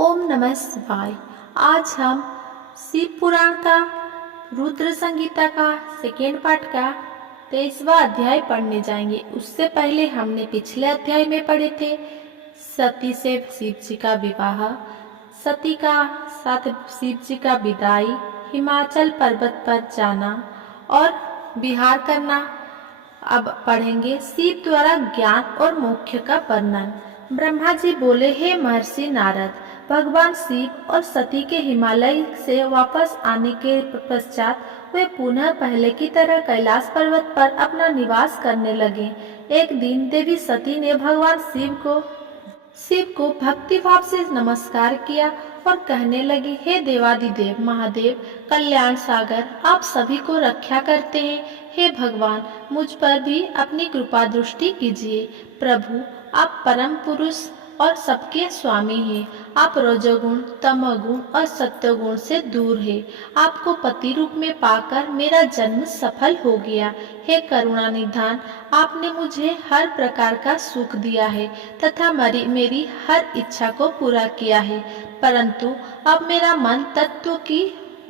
ओम नमः शिवाय। आज हम शिव पुराण का रुद्र संगीता का सेकेंड पार्ट का 23वां अध्याय पढ़ने जाएंगे। उससे पहले हमने पिछले अध्याय में पढ़े थे सती से शिव जी का विवाह, सती का साथ शिव जी का विदाई, हिमाचल पर्वत पर जाना और विहार करना। अब पढ़ेंगे शिव द्वारा ज्ञान और मोक्ष का वर्णन। ब्रह्मा जी बोले, हे महर्षि नारद, भगवान शिव और सती के हिमालय से वापस आने के पश्चात वे पुनः पहले की तरह कैलाश पर्वत पर अपना निवास करने लगे। एक दिन देवी सती ने भगवान शिव को भक्ति भाव से नमस्कार किया और कहने लगी, हे देवादिदेव महादेव कल्याण सागर, आप सभी को रक्षा करते हैं। हे भगवान, मुझ पर भी अपनी कृपा दृष्टि कीजिए। प्रभु, आप परम पुरुष और सबके स्वामी हैं। आप रजोगुण, तमोगुण और सत्वगुण से दूर हैं। आपको पति रूप में पाकर मेरा जन्म सफल हो गया। हे करुणा निधान, आपने मुझे हर प्रकार का सुख दिया है तथा मेरी हर इच्छा को पूरा किया है, परंतु अब मेरा मन तत्व की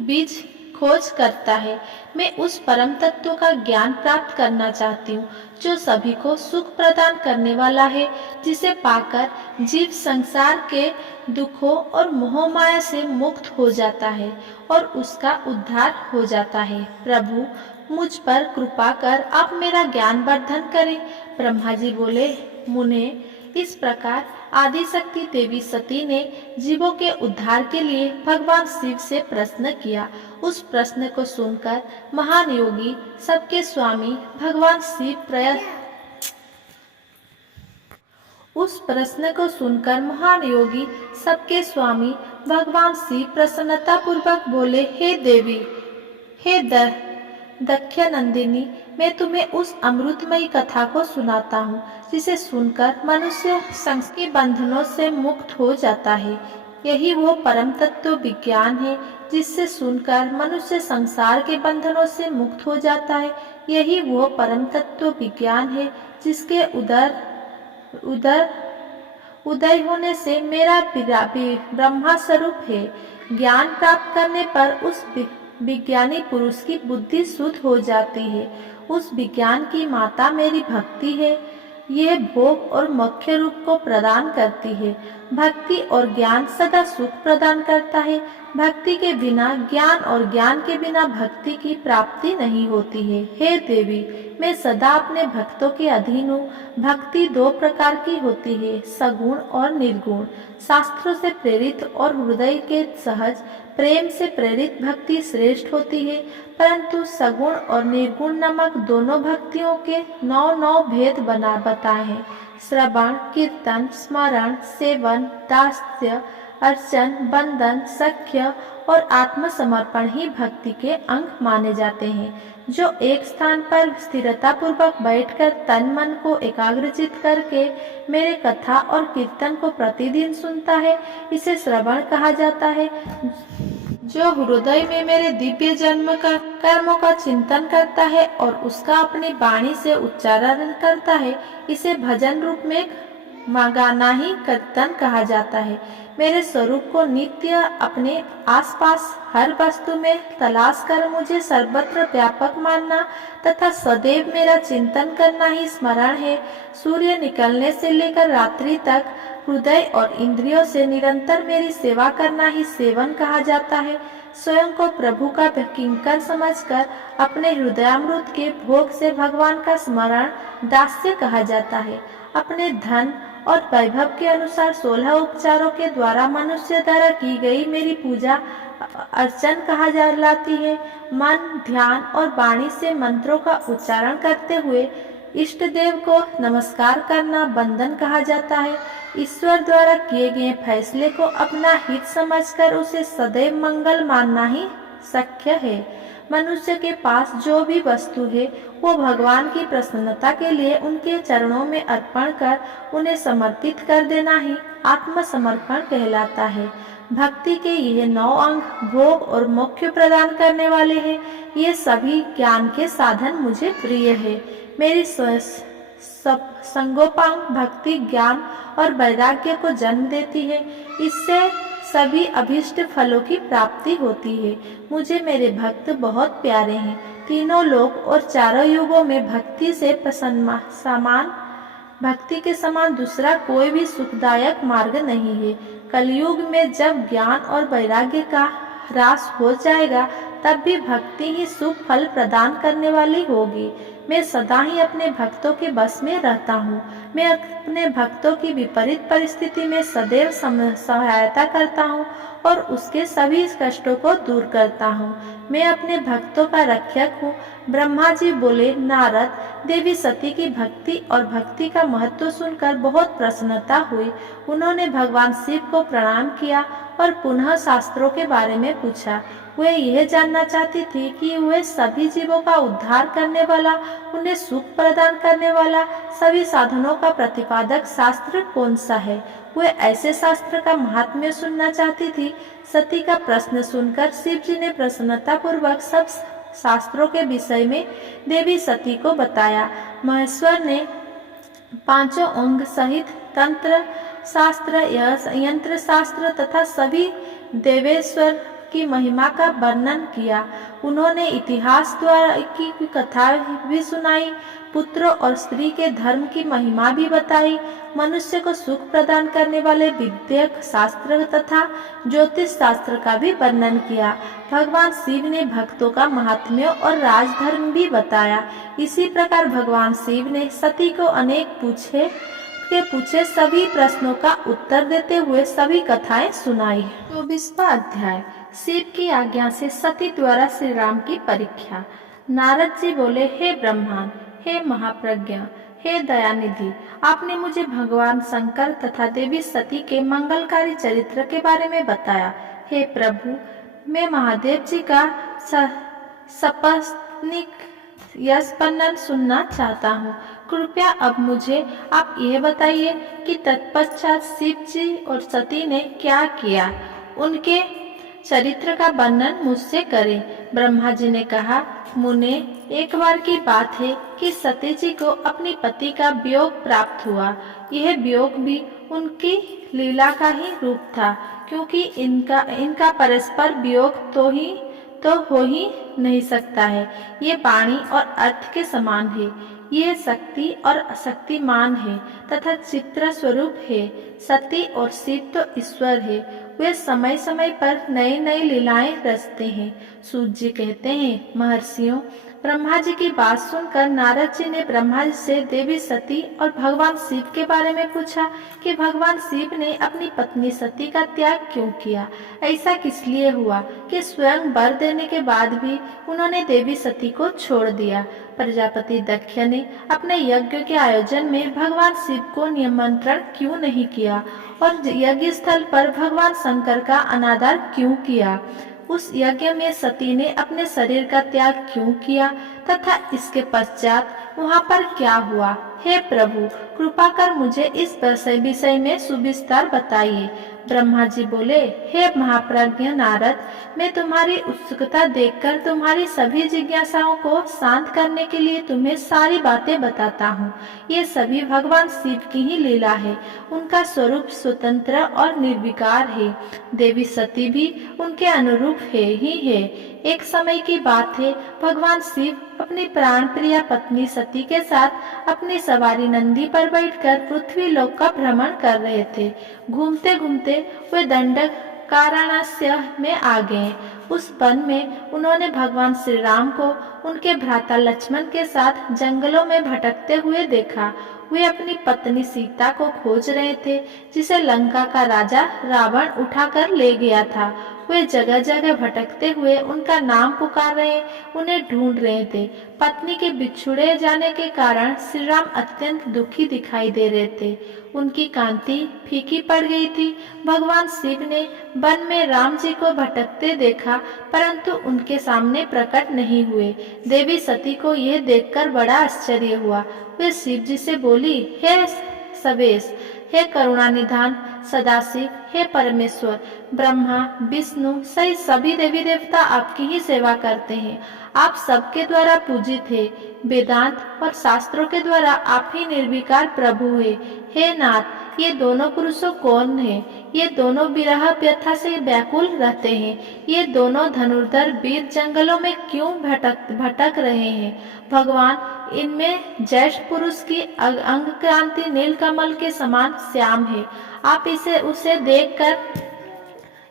बीज खोज करता है। मैं उस परम तत्व का ज्ञान प्राप्त करना चाहती हूँ जो सभी को सुख प्रदान करने वाला है, जिसे पाकर जीव संसार के दुखों और मोह माया से मुक्त हो जाता है और उसका उद्धार हो जाता है। प्रभु, मुझ पर कृपा कर आप मेरा ज्ञान वर्धन करें। ब्रह्मा जी बोले, मुने, इस प्रकार आदिशक्ति देवी सती ने जीवों के उद्धार के लिए भगवान शिव से प्रश्न किया। उस प्रश्न को सुनकर महान योगी सबके स्वामी भगवान शिव प्रसन्नता पूर्वक बोले, हे देवी, हे दक्ष नंदिनी, मैं तुम्हें उस अमृतमयी कथा को सुनाता हूँ जिसे सुनकर मनुष्य संसार के बंधनों से मुक्त हो जाता है। यही वो परम तत्व विज्ञान है जिससे सुनकर मनुष्य संसार के बंधनों से मुक्त हो जाता है। यही वो परम तत्व विज्ञान है जिसके उदय होने से मेरा ब्रह्मा स्वरूप है। ज्ञान प्राप्त करने पर उस विज्ञानी पुरुष की बुद्धि शुद्ध हो जाती है। उस विज्ञान की माता मेरी भक्ति है। यह भोग और मोक्ष रूप को प्रदान करती है। भक्ति और ज्ञान सदा सुख प्रदान करता है। भक्ति के बिना ज्ञान और ज्ञान के बिना भक्ति की प्राप्ति नहीं होती है। हे देवी, मैं सदा अपने भक्तों के अधीन हूँ। भक्ति दो प्रकार की होती है, सगुण और निर्गुण। शास्त्रों से प्रेरित और हृदय के सहज प्रेम से प्रेरित भक्ति श्रेष्ठ होती है, परंतु सगुण और निर्गुण नामक दोनों भक्तियों के 9 भेद बताए हैं। श्रवण, कीर्तन, स्मरण, सेवन, दास्य, अर्चन, बंधन, सख्य और आत्मसमर्पण ही भक्ति के अंग माने जाते हैं। जो एक स्थान पर स्थिरता पूर्वक बैठकर तन मन को एकाग्रचित करके मेरे कथा और कीर्तन को प्रतिदिन सुनता है, इसे श्रवण कहा जाता है। जो हृदय में मेरे दिव्य जन्म का कर्मों का चिंतन करता है और उसका अपनी वाणी से उच्चारण करता है, इसे भजन रूप में गाना ही कीर्तन कहा जाता है। मेरे स्वरूप को नित्य अपने आसपास हर वस्तु में तलाश कर मुझे सर्वत्र व्यापक मानना तथा सदैव मेरा चिंतन करना ही स्मरण है। सूर्य निकलने से लेकर रात्रि तक हृदय और इंद्रियों से निरंतर मेरी सेवा करना ही सेवन कहा जाता है। स्वयं को प्रभु का किंकर समझकर अपने हृदयामृत के भोग से भगवान का स्मरण दास्य कहा जाता है। अपने धन और वैभव के अनुसार 16 उपचारों के द्वारा मनुष्य द्वारा की गई मेरी पूजा अर्चन कहा जाती है। मन, ध्यान और वाणी से मंत्रों का उच्चारण करते हुए इष्ट देव को नमस्कार करना बंधन कहा जाता है। ईश्वर द्वारा किए गए फैसले को अपना हित समझकर उसे सदैव मंगल मानना ही सख्य है। मनुष्य के पास जो भी वस्तु है वो भगवान की प्रसन्नता के लिए उनके चरणों में अर्पण कर उन्हें समर्पित कर देना ही आत्मसमर्पण कहलाता है। भक्ति के ये 9 अंग भोग और मोक्ष प्रदान करने वाले हैं। ये सभी ज्ञान के साधन मुझे प्रिय है। मेरी संगोपांग भक्ति ज्ञान और वैराग्य को जन्म देती है। इससे सभी अभीष्ट फलों की प्राप्ति होती है। मुझे मेरे भक्त बहुत प्यारे हैं। तीनों लोक और चारों युगों में भक्ति के समान दूसरा कोई भी सुखदायक मार्ग नहीं है। कलयुग में जब ज्ञान और वैराग्य का ह्रास हो जाएगा, तब भी भक्ति ही सुख फल प्रदान करने वाली होगी। मैं सदा ही अपने भक्तों के बस में रहता हूँ। मैं अपने भक्तों की विपरीत परिस्थिति में सदैव सहायता करता हूँ और उसके सभी कष्टों को दूर करता हूँ। मैं अपने भक्तों का रक्षक हूँ। ब्रह्मा जी बोले, नारद, देवी सती की भक्ति और भक्ति का महत्व सुनकर बहुत प्रसन्नता हुई। उन्होंने भगवान शिव को प्रणाम किया और पुनः शास्त्रों के बारे में पूछा। वे यह जानना चाहती थी कि वे सभी जीवों का उद्धार करने वाला, उन्हें सुख प्रदान करने वाला, सभी साधनों का प्रतिपादक शास्त्र कौन सा है। वे ऐसे शास्त्र का महात्म्य सुनना चाहती थी। सती का प्रश्न सुनकर शिव जी ने प्रसन्नता पूर्वक सब शास्त्रों के विषय में देवी सती को बताया। महेश्वर ने पांचों अंग सहित तंत्र शास्त्र, यंत्र शास्त्र तथा सभी देवेश्वर की महिमा का वर्णन किया। उन्होंने इतिहास द्वारा की कथा भी सुनाई, पुत्र और स्त्री के धर्म की महिमा भी बताई, मनुष्य को सुख प्रदान करने वाले विद्यक शास्त्र तथा ज्योतिष शास्त्र का भी वर्णन किया। भगवान शिव ने भक्तों का महात्म्य और राजधर्म भी बताया। इसी प्रकार भगवान शिव ने सती को अनेक पूछे सभी प्रश्नों का उत्तर देते हुए सभी कथाएं सुनाई। 24वां अध्याय, शिव की आज्ञा से सती द्वारा श्री राम की परीक्षा। नारद जी बोले, हे ब्रह्मांड, हे महाप्रज्ञा, हे दयानिधि, आपने मुझे भगवान शंकर तथा देवी सती के मंगलकारी चरित्र के बारे में बताया। हे प्रभु, मैं महादेव जी का सपत्नीक यश वर्णन सुनना चाहता हूँ। कृपया अब मुझे आप यह बताइए कि तत्पश्चात शिव जी और सती ने क्या किया। उनके चरित्र का वर्णन मुझसे करें। ब्रह्मा जी ने कहा, मुने, एक बार की बात है कि सती जी को अपने पति का वियोग प्राप्त हुआ। यह वियोग भी उनकी लीला का ही रूप था, क्योंकि इनका परस्पर वियोग तो हो ही नहीं सकता है। ये वाणी और अर्थ के समान है। ये शक्ति और शक्तिमान है तथा चित्र स्वरूप है। सती और शिव तो ईश्वर है। वे समय समय पर नई नई लीलाएं रचते हैं। सूत जी कहते हैं, महर्षियों, ब्रह्मा जी की बात सुनकर नारद जी ने ब्रह्मा जी से देवी सती और भगवान शिव के बारे में पूछा कि भगवान शिव ने अपनी पत्नी सती का त्याग क्यों किया। ऐसा किस लिए हुआ कि स्वयं वर देने के बाद भी उन्होंने देवी सती को छोड़ दिया। प्रजापति दक्ष ने अपने यज्ञ के आयोजन में भगवान शिव को निमंत्रण क्यों नहीं किया और यज्ञ स्थल पर भगवान शंकर का अनादर क्यों किया। उस यज्ञ में सती ने अपने शरीर का त्याग क्यों किया तथा इसके पश्चात वहाँ पर क्या हुआ। हे प्रभु, कृपा कर मुझे इस विषय में सुविस्तार बताइए। ब्रह्मा जी बोले, हे महाप्रज्ञ नारद, मैं तुम्हारी उत्सुकता देखकर तुम्हारी सभी जिज्ञासाओं को शांत करने के लिए तुम्हें सारी बातें बताता हूँ। ये सभी भगवान शिव की ही लीला है। उनका स्वरूप स्वतंत्र और निर्विकार है। देवी सती भी उनके अनुरूप है। एक समय की बात है, भगवान शिव अपनी प्राण प्रिय पत्नी सती के साथ अपनी सवारी नंदी पर बैठकर पृथ्वी लोक का भ्रमण कर रहे थे। घूमते घूमते वे दंडक कारणास्य में आ गए। उस वन में उन्होंने भगवान श्री राम को उनके भ्राता लक्ष्मण के साथ जंगलों में भटकते हुए देखा। वे अपनी पत्नी सीता को खोज रहे थे, जिसे लंका का राजा रावण उठाकर ले गया था। वे जगह जगह भटकते हुए उनका नाम पुकार रहे, उन्हें ढूंढ रहे थे। पत्नी के बिछुड़े जाने के कारण श्री राम अत्यंत दुखी दिखाई दे रहे थे। उनकी कांति फीकी पड़ गई थी। भगवान शिव ने वन में राम जी को भटकते देखा, परंतु उनके सामने प्रकट नहीं हुए। देवी सती को यह देखकर बड़ा आश्चर्य हुआ। वे शिव जी से बोली, हे सवेश, हे करुणानिधान सदाशिव, हे परमेश्वर, ब्रह्मा विष्णु सहित सभी देवी देवता आपकी ही सेवा करते हैं। आप सबके द्वारा पूजित है। वेदांत और शास्त्रों के द्वारा आप ही निर्विकार प्रभु है। हे नाथ, ये दोनों पुरुषों कौन है? ये दोनों विरह व्यथा से व्याकुल रहते हैं। ये दोनों धनुर्धर वीर जंगलों में क्यों भटक भटक रहे हैं? भगवान, इनमें ज्येष्ठ पुरुष की अंग क्रांति नीलकमल के समान श्याम है। आप उसे देखकर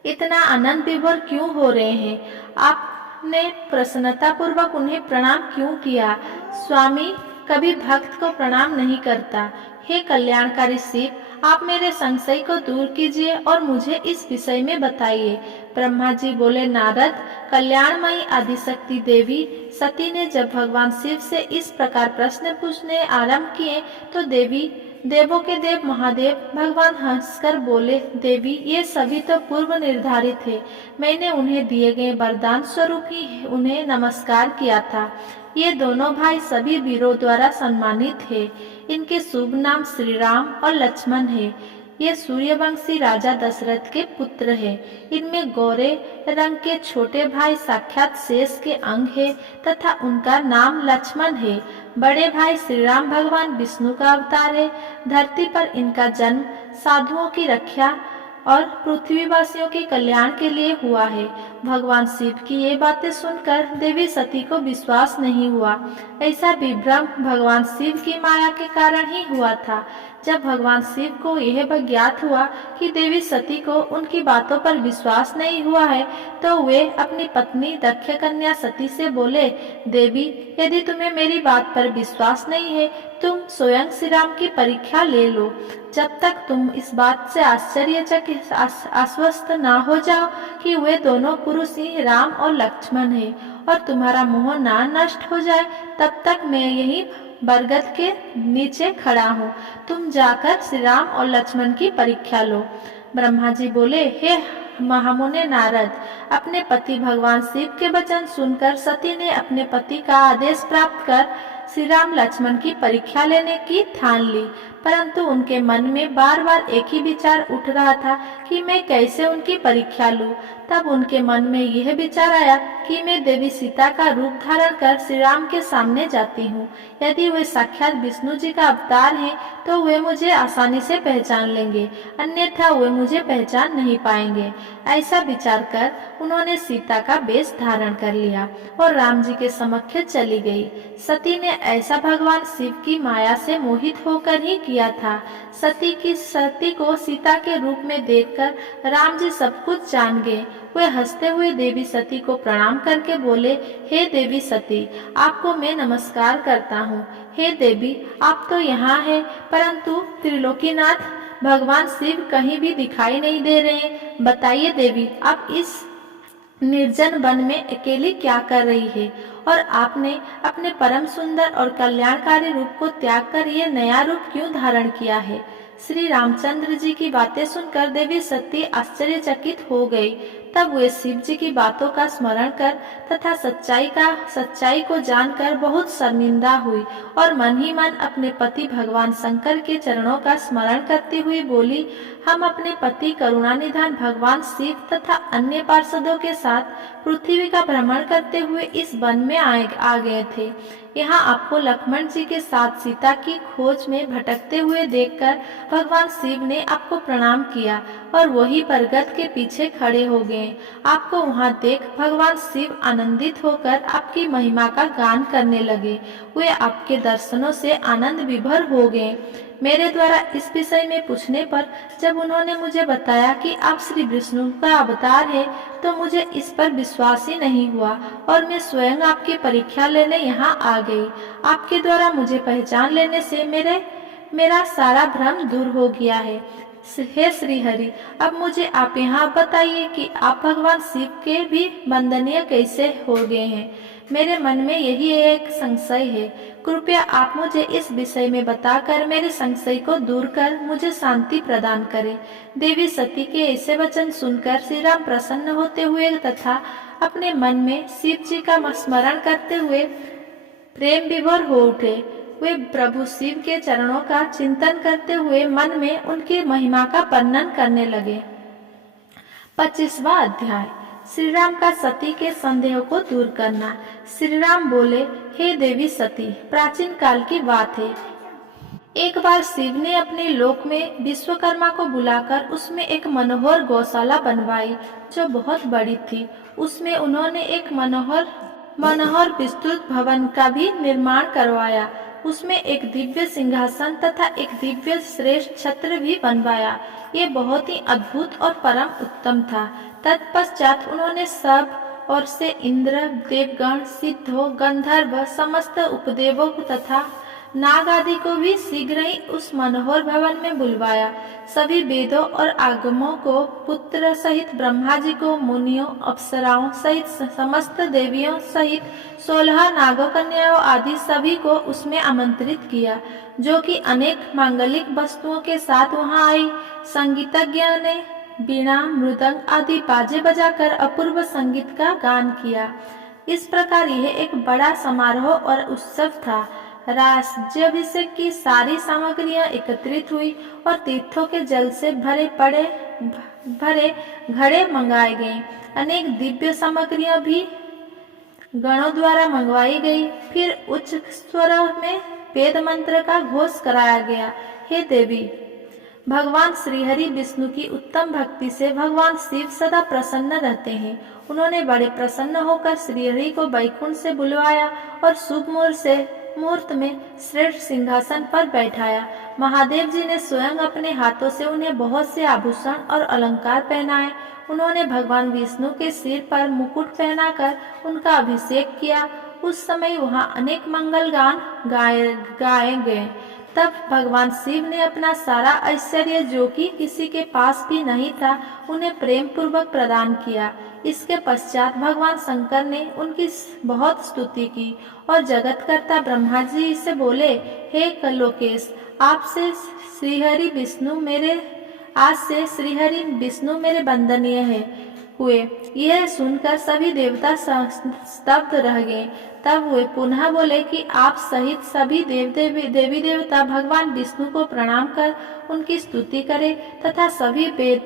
इतना आनंद विभोर क्यों हो रहे हैं? आपने प्रसन्नता पूर्वक उन्हें प्रणाम क्यों किया? स्वामी कभी भक्त को प्रणाम नहीं करता। हे कल्याणकारी शिव, आप मेरे संशय को दूर कीजिए और मुझे इस विषय में बताइए। ब्रह्मा जी बोले, नारद, कल्याणमयी आदिशक्ति देवी सती ने जब भगवान शिव से इस प्रकार प्रश्न पूछने आरंभ किए तो देवों के देव महादेव भगवान हंसकर बोले, देवी, ये सभी तो पूर्व निर्धारित है। मैंने उन्हें दिए गए वरदान स्वरूप ही उन्हें नमस्कार किया था। ये दोनों भाई सभी वीरों द्वारा सम्मानित है। इनके शुभ नाम श्री राम और लक्ष्मण है। ये सूर्यवंशी राजा दशरथ के पुत्र है। इनमें गोरे रंग के छोटे भाई साक्षात शेष के अंग है तथा उनका नाम लक्ष्मण है। बड़े भाई श्री राम भगवान विष्णु का अवतार है। धरती पर इनका जन्म साधुओं की रक्षा और पृथ्वीवासियों के कल्याण के लिए हुआ है। भगवान शिव की ये बातें सुनकर देवी सती को विश्वास नहीं हुआ। ऐसा विभ्रम भगवान शिव की माया के कारण ही हुआ था। जब भगवान शिव को यह ज्ञात हुआ कि देवी सती को उनकी बातों पर विश्वास नहीं हुआ है तो वे अपनी पत्नी दक्ष कन्या सती से बोले, देवी, यदि तुम्हें मेरी बात पर विश्वास नहीं है तुम स्वयं श्री राम की परीक्षा ले लो। जब तक तुम इस बात से आश्चर्यचकित आश्वस्त न हो जाओ कि वे दोनों पुरुष ही राम और लक्ष्मण हैं और तुम्हारा मोह ना नष्ट हो जाए, तब तक मैं यही बरगद के नीचे खड़ा हूँ। तुम जाकर श्री राम और लक्ष्मण की परीक्षा लो। ब्रह्मा जी बोले, हे महामुने नारद, अपने पति भगवान शिव के वचन सुनकर सती ने अपने पति का आदेश प्राप्त कर श्री राम लक्ष्मण की परीक्षा लेने की ठान ली। परंतु उनके मन में बार बार एक ही विचार उठ रहा था कि मैं कैसे उनकी परीक्षा लूं। तब उनके मन में यह विचार आया कि मैं देवी सीता का रूप धारण कर श्री राम के सामने जाती हूँ। यदि वे साक्षात विष्णु जी का अवतार हैं तो वे मुझे आसानी से पहचान लेंगे, अन्यथा वे मुझे पहचान नहीं पाएंगे। ऐसा विचार कर उन्होंने सीता का वेश धारण कर लिया और राम जी के समक्ष चली गई। सती ने ऐसा भगवान शिव की माया से मोहित होकर ही किया था। सती को सीता के रूप में देखकर राम जी सब कुछ जान गए। वे हंसते हुए देवी सती को प्रणाम करके बोले, हे देवी सती, आपको मैं नमस्कार करता हूँ। हे देवी, आप तो यहाँ है, परंतु त्रिलोकीनाथ भगवान शिव कहीं भी दिखाई नहीं दे रहे। बताइए देवी, आप इस निर्जन वन में अकेली क्या कर रही है और आपने अपने परम सुंदर और कल्याणकारी रूप को त्याग कर ये नया रूप क्यों धारण किया है? श्री रामचंद्र जी की बातें सुनकर देवी सती आश्चर्यचकित हो गई। तब वे शिव जी की बातों का स्मरण कर तथा सच्चाई को जानकर बहुत शर्मिंदा हुई और मन ही मन अपने पति भगवान शंकर के चरणों का स्मरण करती हुई बोली, हम अपने पति करुणानिधान भगवान शिव तथा अन्य पार्षदों के साथ पृथ्वी का भ्रमण करते हुए इस वन में आ गए थे। यहाँ आपको लक्ष्मण जी के साथ सीता की खोज में भटकते हुए देखकर भगवान शिव ने आपको प्रणाम किया और वही बरगद के पीछे खड़े हो गए। आपको वहाँ देख भगवान शिव आनंदित होकर आपकी महिमा का गान करने लगे। वे आपके दर्शनों से आनंद विभोर हो गए। मेरे द्वारा इस विषय में पूछने पर जब उन्होंने मुझे बताया कि आप श्री विष्णु का अवतार है तो मुझे इस पर विश्वास ही नहीं हुआ और मैं स्वयं आपकी परीक्षा लेने यहाँ आ गई। आपके द्वारा मुझे पहचान लेने से मेरा सारा भ्रम दूर हो गया है। हे श्री हरि, अब मुझे आप यहाँ बताइए कि आप भगवान शिव के भी वंदनीय कैसे हो गए हैं। मेरे मन में यही एक संशय है। कृपया आप मुझे इस विषय में बताकर मेरे संशय को दूर कर मुझे शांति प्रदान करें। देवी सती के ऐसे वचन सुनकर श्री राम प्रसन्न होते हुए तथा अपने मन में शिव जी का स्मरण करते हुए प्रेम विभोर हो उठे। वे प्रभु शिव के चरणों का चिंतन करते हुए मन में उनकी महिमा का वर्णन करने लगे। 25वां अध्याय, श्री राम का सती के संदेह को दूर करना। श्री राम बोले, हे देवी सती, प्राचीन काल की बात है। एक बार शिव ने अपने लोक में विश्वकर्मा को बुलाकर उसमें एक मनोहर गौशाला बनवाई जो बहुत बड़ी थी। उसमें उन्होंने एक मनोहर मनोहर विस्तृत भवन का भी निर्माण करवाया। उसमें एक दिव्य सिंहासन तथा एक दिव्य श्रेष्ठ छत्र भी बनवाया। ये बहुत ही अद्भुत और परम उत्तम था। तत्पश्चात उन्होंने सब और से इंद्र, देवगण, सिद्धों, गंधर्व, समस्त उपदेवों तथा नाग आदि को भी शीघ्र ही उस मनोहर भवन में बुलवाया। सभी वेदों और आगमों को, पुत्र सहित ब्रह्मा जी को, मुनियों, अप्सराओं सहित समस्त देवियों सहित 16 नागों, कन्याओं आदि सभी को उसमें आमंत्रित किया, जो कि अनेक मांगलिक वस्तुओं के साथ वहां आई। संगीतज्ञ ने बीणा, मृदंग आदि बाजे बजाकर अपूर्व संगीत का गान किया। इस प्रकार यह एक बड़ा समारोह और उत्सव था। राज्याभिषेक की सारी सामग्रियां एकत्रित हुई और तीर्थों के जल से भरे घड़े मंगाए गए। अनेक दिव्य सामग्रियां भी गणों द्वारा मंगवाई गई। फिर उच्च स्वर में वेद मंत्र का घोष कराया गया। हे देवी, भगवान श्रीहरि विष्णु की उत्तम भक्ति से भगवान शिव सदा प्रसन्न रहते हैं। उन्होंने बड़े प्रसन्न होकर श्रीहरि को वैकुंठ से बुलवाया और शुभ मुहूर्त में श्रेष्ठ सिंहासन पर बैठाया। महादेव जी ने स्वयं अपने हाथों से उन्हें बहुत से आभूषण और अलंकार पहनाए। उन्होंने भगवान विष्णु के सिर पर मुकुट पहनाकर उनका अभिषेक किया। उस समय वहां अनेक मंगल गान गाए गए। तब भगवान शिव ने अपना सारा ऐश्वर्य, जो कि किसी के पास भी नहीं था, उन्हें प्रेम पूर्वक प्रदान किया। इसके पश्चात भगवान शंकर ने उनकी बहुत स्तुति की और जगतकर्ता ब्रह्मा जी से बोले, हे कलोकेश, आज से श्रीहरि विष्णु मेरे वंदनीय हुए। यह सुनकर सभी देवता स्तब्ध रह गए। तब वे पुनः बोले कि आप सहित सभी देवी देवता भगवान विष्णु को प्रणाम कर उनकी स्तुति करें तथा सभी वेद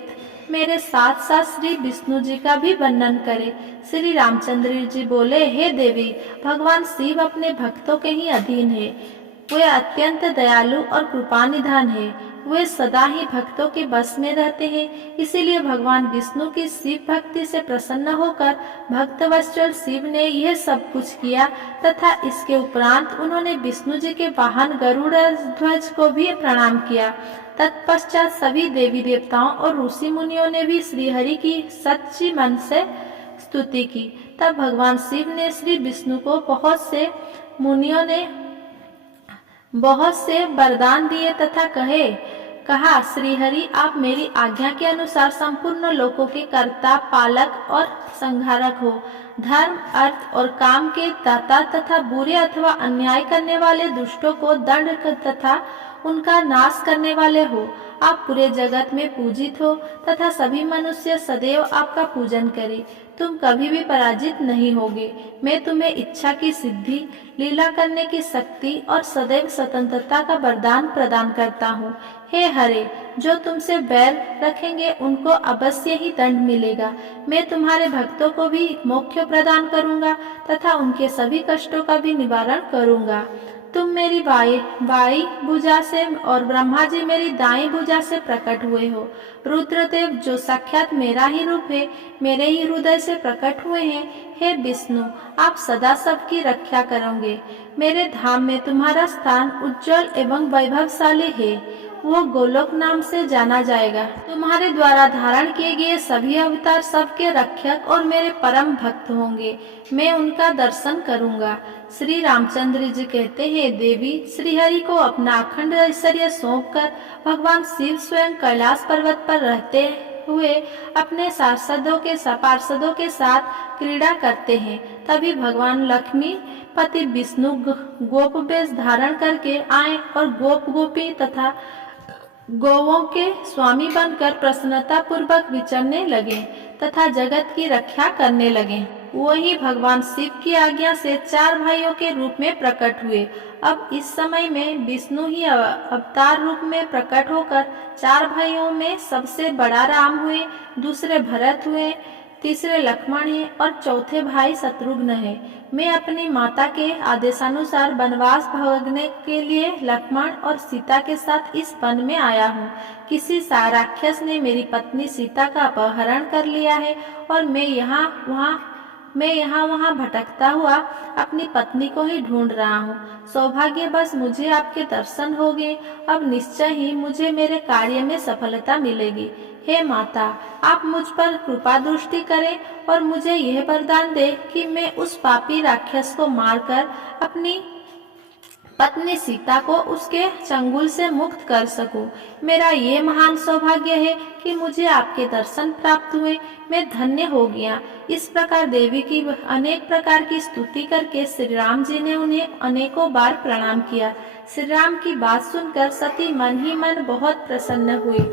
मेरे साथ साथ श्री विष्णु जी का भी वर्णन करें। श्री रामचंद्र जी बोले, हे देवी, भगवान शिव अपने भक्तों के ही अधीन है। वे अत्यंत दयालु और कृपानिधान है। वे सदा ही भक्तों के बस में रहते हैं। इसीलिए भगवान विष्णु की शिव भक्ति से प्रसन्न होकर भक्तवत्सल शिव ने यह सब कुछ किया तथा इसके उपरांत उन्होंने विष्णु जी के वाहन गरुड़ ध्वज को भी प्रणाम किया। तत्पश्चात सभी देवी देवताओं और ऋषि मुनियों ने भी श्रीहरि की सच्ची मन से स्तुति की। तब भगवान शिव ने श्री विष्णु को बहुत से वरदान दिए तथा कहा, श्रीहरि, आप मेरी आज्ञा के अनुसार संपूर्ण लोकों के कर्ता, पालक और संहारक हो। धर्म, अर्थ और काम के दाता तथा बुरे अथवा अन्याय करने वाले दुष्टों को दंड तथा उनका नाश करने वाले हो। आप पूरे जगत में पूजित हो तथा सभी मनुष्य सदैव आपका पूजन करें। तुम कभी भी पराजित नहीं होगे। मैं तुम्हें इच्छा की सिद्धि, लीला करने की शक्ति और सदैव स्वतंत्रता का वरदान प्रदान करता हूँ। हे हरे, जो तुमसे बैर रखेंगे उनको अवश्य ही दंड मिलेगा। मैं तुम्हारे भक्तों को भी मोक्ष प्रदान करूँगा तथा उनके सभी कष्टों का भी निवारण करूँगा। तुम मेरी बाई भुजा से और ब्रह्मा जी मेरी दाई भुजा से प्रकट हुए हो। रुद्रदेव, जो साक्षात मेरा ही रूप है, मेरे ही हृदय से प्रकट हुए हैं। हे विष्णु, आप सदा सबकी रक्षा करोगे। मेरे धाम में तुम्हारा स्थान उज्जवल एवं वैभवशाली है। वो गोलोक नाम से जाना जाएगा। तुम्हारे द्वारा धारण किए गए सभी अवतार सबके रक्षक और मेरे परम भक्त होंगे। मैं उनका दर्शन करूंगा। श्री रामचंद्र जी कहते हैं, देवी, श्रीहरि को अपना अखंड ऐश्वर्य सौंपकर भगवान शिव स्वयं कैलाश पर्वत पर रहते हुए अपने पार्षदों के साथ क्रीड़ा करते हैं। तभी भगवान लक्ष्मी पति विष्णु गोप वेश धारण करके आए और गोपी तथा गौओं के स्वामी बनकर प्रसन्नता पूर्वक विचरने लगे तथा जगत की रक्षा करने लगे। वही भगवान शिव की आज्ञा से 4 भाइयों के रूप में प्रकट हुए। अब इस समय में विष्णु ही अवतार रूप में प्रकट होकर 4 भाइयों में सबसे बड़ा राम हुए, दूसरे भरत हुए, तीसरे लक्ष्मण हैं और चौथे भाई शत्रुघ्न हैं। मैं अपनी माता के आदेशानुसार वनवास भोगने के लिए लक्ष्मण और सीता के साथ इस वन में आया हूँ। किसी राक्षस ने मेरी पत्नी सीता का अपहरण कर लिया है और मैं यहाँ वहाँ भटकता हुआ अपनी पत्नी को ही ढूंढ रहा हूँ। सौभाग्यवश मुझे आपके दर्शन हो गए। अब निश्चय ही मुझे मेरे कार्य में सफलता मिलेगी। हे माता, आप मुझ पर कृपा दृष्टि करें और मुझे यह वरदान दे कि मैं उस पापी राक्षस को मारकर अपनी पत्नी सीता को उसके चंगुल से मुक्त कर सकूं। मेरा ये महान सौभाग्य है कि मुझे आपके दर्शन प्राप्त हुए। मैं धन्य हो गया। इस प्रकार देवी की अनेक प्रकार की स्तुति करके श्री राम जी ने उन्हें अनेकों बार प्रणाम किया। श्री राम की बात सुनकर सती मन ही मन बहुत प्रसन्न हुई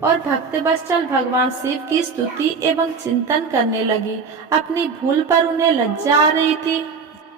और भक्तवत्सल भगवान शिव की स्तुति एवं चिंतन करने लगी। अपनी भूल पर उन्हें लज्जा आ रही थी।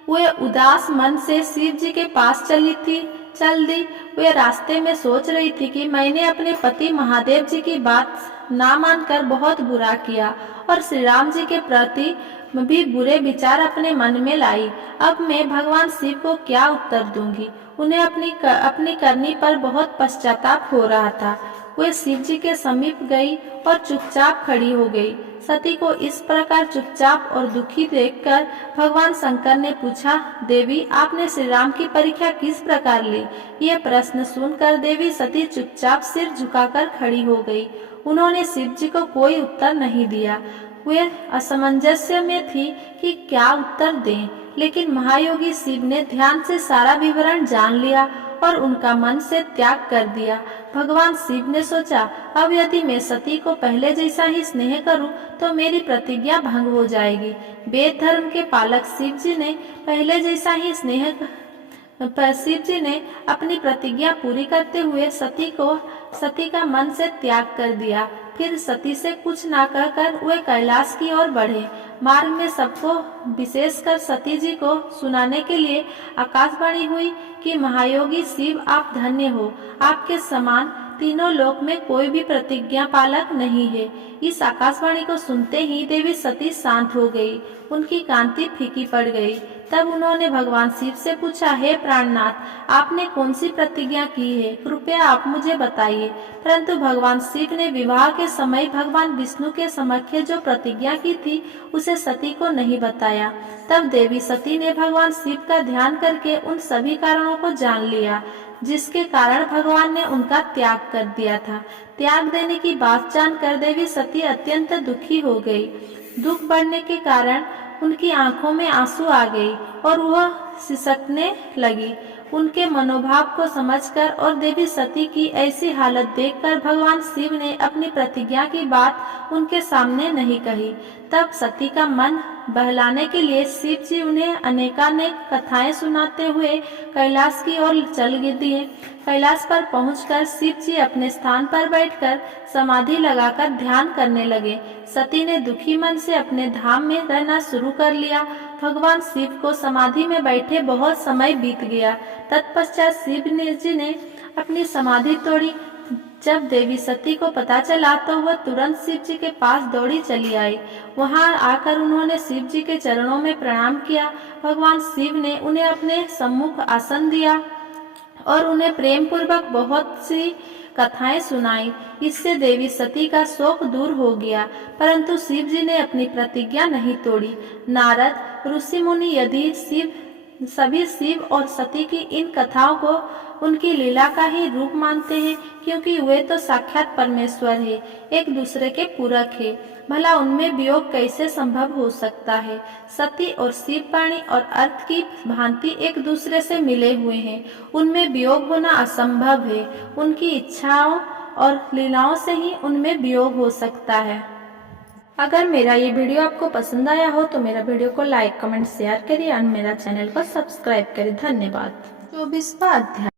वे उदास मन से शिव जी के पास चल दी। वे रास्ते में सोच रही थी कि मैंने अपने पति महादेव जी की बात ना मानकर बहुत बुरा किया और श्री राम जी के प्रति भी बुरे विचार अपने मन में लाई। अब मैं भगवान शिव को क्या उत्तर दूंगी। उन्हें अपनी करनी पर बहुत पश्चाताप हो रहा था। वे शिव जी के समीप गई और चुपचाप खड़ी हो गई। सती को इस प्रकार चुपचाप और दुखी देखकर भगवान शंकर ने पूछा, देवी, आपने श्री राम की परीक्षा किस प्रकार ली? यह प्रश्न सुनकर देवी सती चुपचाप सिर झुकाकर खड़ी हो गई। उन्होंने शिव जी को कोई उत्तर नहीं दिया। वे असमंजस्य में थी कि क्या उत्तर दें, लेकिन महायोगी शिव ने ध्यान से सारा विवरण जान लिया और उनका मन से त्याग कर दिया। भगवान शिव ने सोचा, अब यदि मैं सती को पहले जैसा ही स्नेह करूं तो मेरी प्रतिज्ञा भंग हो जाएगी। वेद धर्म के पालक शिव जी ने अपनी प्रतिज्ञा पूरी करते हुए सती का मन से त्याग कर दिया। फिर सती से कुछ ना कहकर वे कैलाश की ओर बढ़े। मार्ग में सबको, विशेषकर सती जी को सुनाने के लिए आकाशवाणी हुई कि महायोगी शिव, आप धन्य हो। आपके समान तीनों लोक में कोई भी प्रतिज्ञा पालक नहीं है। इस आकाशवाणी को सुनते ही देवी सती शांत हो गई। उनकी कांति फीकी पड़ गई। तब उन्होंने भगवान शिव से पूछा, हे प्राणनाथ, आपने कौन सी प्रतिज्ञा की है? कृपया आप मुझे बताइए। परंतु भगवान शिव ने विवाह के समय भगवान विष्णु के समक्ष जो प्रतिज्ञा की थी उसे सती को नहीं बताया। तब देवी सती ने भगवान शिव का ध्यान करके उन सभी कारणों को जान लिया जिसके कारण भगवान ने उनका त्याग कर दिया था। त्याग देने की बात जानकर देवी सती अत्यंत दुखी हो गई। दुख बढ़ने के कारण उनकी आंखों में आंसू आ गई और वह सिसकने लगी। उनके मनोभाव को समझकर और देवी सती की ऐसी हालत देखकर भगवान शिव ने अपनी प्रतिज्ञा की बात उनके सामने नहीं कही। तब सती का मन बहलाने के लिए शिव जी उन्हें अनेकानेक कथाएं सुनाते हुए कैलाश की ओर चल दिए। कैलाश पर पहुंचकर शिव जी अपने स्थान पर बैठकर समाधि लगाकर ध्यान करने लगे। सती ने दुखी मन से अपने धाम में रहना शुरू कर लिया। भगवान शिव को समाधि में बैठे बहुत समय बीत गया। तत्पश्चात शिव जी ने अपनी समाधि तोड़ी। जब देवी सती को पता चला तो वह तुरंत शिव जी के पास दौड़ी चली आई। वहां आकर उन्होंने शिव जी के चरणों में प्रणाम किया। भगवान शिव ने उन्हें अपने सम्मुख आसन दिया और उन्हें प्रेम पूर्वक बहुत सी कथाएं सुनाई। इससे देवी सती का शोक दूर हो गया। परंतु शिव जी ने अपनी प्रतिज्ञा नहीं तोड़ी। नारद ऋषि मुनि यदि सभी शिव और सती की इन कथाओं को उनकी लीला का ही रूप मानते हैं, क्योंकि वे तो साक्षात परमेश्वर है, एक दूसरे के पूरक है। भला उनमें वियोग कैसे संभव हो सकता है? सती और शिव वाणी और अर्थ की भांति एक दूसरे से मिले हुए हैं। उनमें वियोग होना असंभव है। उनकी इच्छाओं और लीलाओं से ही उनमें वियोग हो सकता है। अगर मेरा ये वीडियो आपको पसंद आया हो तो मेरा वीडियो को लाइक, कमेंट, शेयर करिए और मेरा चैनल को सब्सक्राइब करिए। धन्यवाद। 24वां अध्याय।